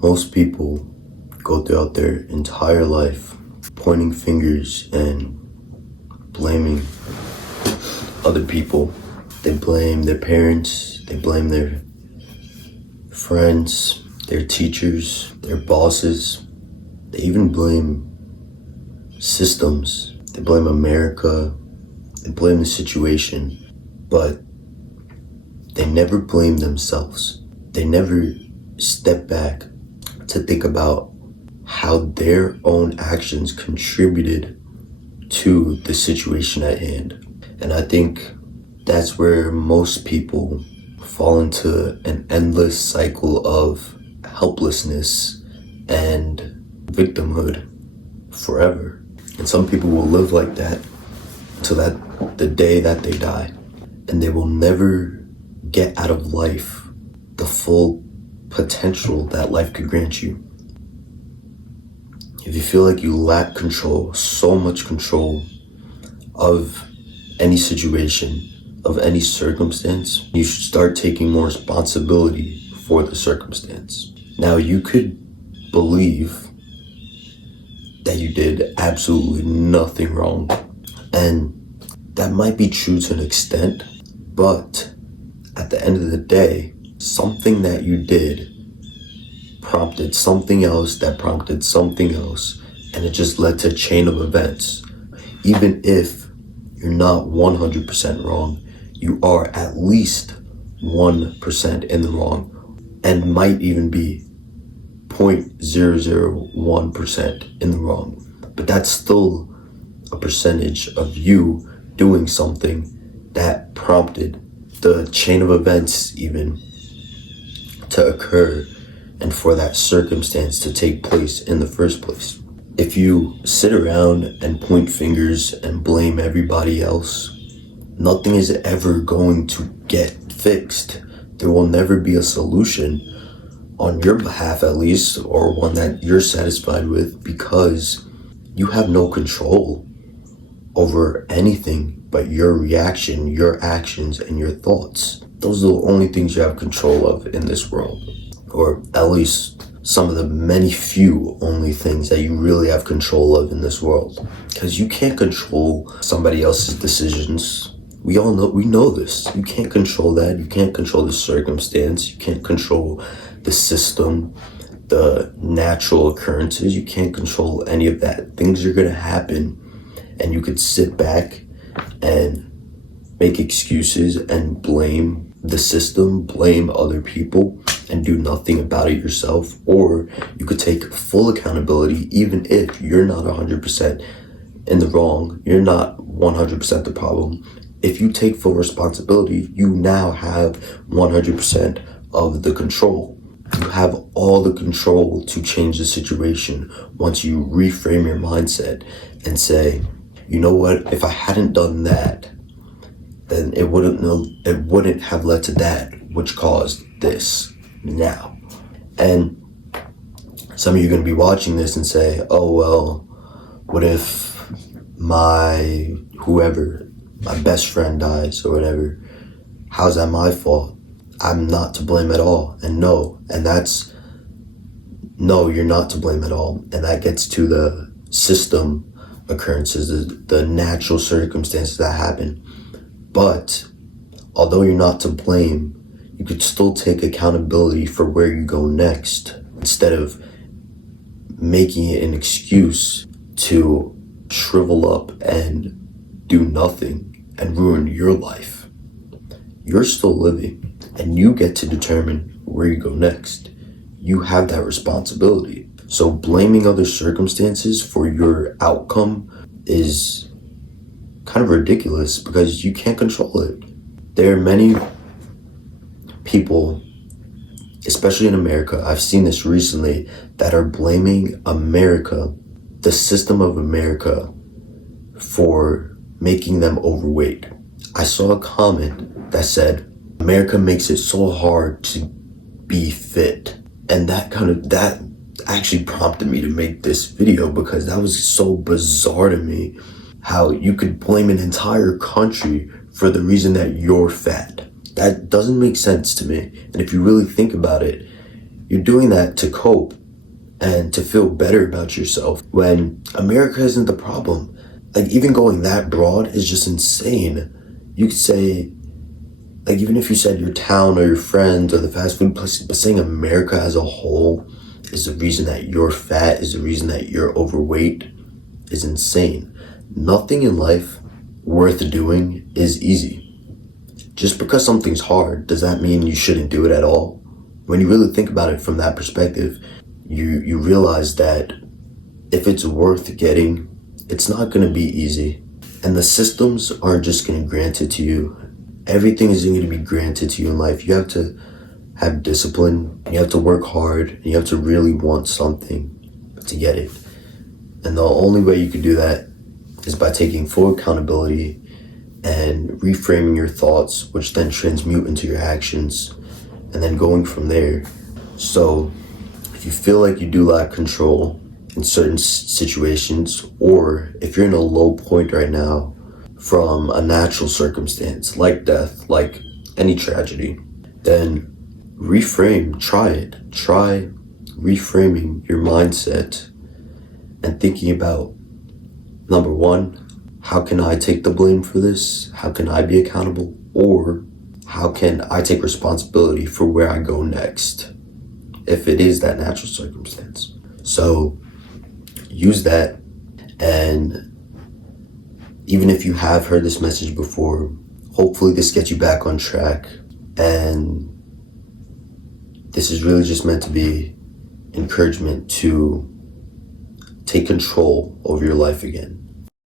Most people go throughout their entire life pointing fingers and blaming other people. They blame their parents, they blame their friends, their teachers, their bosses. They even blame systems. They blame America. They blame the situation. But they never blame themselves. They never step back to think about how their own actions contributed to the situation at hand. And I think that's where most people fall into an endless cycle of helplessness and victimhood forever. And some people will live like that until the day that they die. And they will never get out of life the full potential that life could grant you. If you feel like you lack control, so much control of any situation, of any circumstance, you should start taking more responsibility for the circumstance. Now, you could believe that you did absolutely nothing wrong, and that might be true to an extent, but at the end of the day, something that you did prompted something else that prompted something else, and it just led to a chain of events. Even if you're not 100% wrong, you are at least 1% in the wrong, and might even be 0.001% in the wrong. But that's still a percentage of you doing something that prompted the chain of events even to occur and for that circumstance to take place in the first place. If you sit around and point fingers and blame everybody else, nothing is ever going to get fixed. There will never be a solution on your behalf, at least, or one that you're satisfied with, because you have no control over anything but your reaction, your actions, and your thoughts. Those are the only things you have control of in this world, or at least some of the many few only things that you really have control of in this world. Because you can't control somebody else's decisions. We know this. You can't control that. You can't control the circumstance. You can't control the system, the natural occurrences. You can't control any of that. Things are going to happen, and you could sit back and make excuses and blame the system, blame other people, and do nothing about it yourself. Or you could take full accountability, even if you're not 100% in the wrong, you're not 100% the problem. If you take full responsibility, you now have 100% of the control. You have all the control to change the situation once you reframe your mindset and say, you know what, if I hadn't done that, then it wouldn't have led to that, which caused this now. And some of you are going to be watching this and say, oh, well, what if my best friend dies or whatever? How's that my fault? I'm not to blame at all. And no, you're not to blame at all. And that gets to the system occurrences, the natural circumstances that happen. But although you're not to blame, you could still take accountability for where you go next, instead of making it an excuse to shrivel up and do nothing and ruin your life. You're still living, and you get to determine where you go next. You have that responsibility. So blaming other circumstances for your outcome is kind of ridiculous, because you can't control it. There are many people, especially in America, I've seen this recently, that are blaming America, the system of America, for making them overweight. I saw a comment that said, America makes it so hard to be fit. And that actually prompted me to make this video, because that was so bizarre to me, how you could blame an entire country for the reason that you're fat. That doesn't make sense to me. And if you really think about it, You're doing that to cope and to feel better about yourself when America isn't the problem. Like, even going that broad is just insane. You could say, like, even if you said your town or your friends or the fast food places, but saying America as a whole is the reason that you're fat, is the reason that you're overweight, is insane. Nothing in life worth doing is easy. Just because something's hard, does that mean you shouldn't do it at all? When you really think about it from that perspective, you realize that if it's worth getting, it's not going to be easy. And the systems aren't just going to grant it to you. Everything isn't going to be granted to you in life. You have to have discipline, you have to work hard, and you have to really want something to get it. And the only way you can do that is by taking full accountability and reframing your thoughts, which then transmute into your actions, and then going from there. So if you feel like you do lack control in certain situations, or if you're in a low point right now from a natural circumstance like death, like any tragedy, then reframe, try reframing your mindset and thinking about, number one, how can I take the blame for this? How can I be accountable? Or how can I take responsibility for where I go next, if it is that natural circumstance? So use that, and even if you have heard this message before, hopefully this gets you back on track, and this is really just meant to be encouragement to take control over your life again.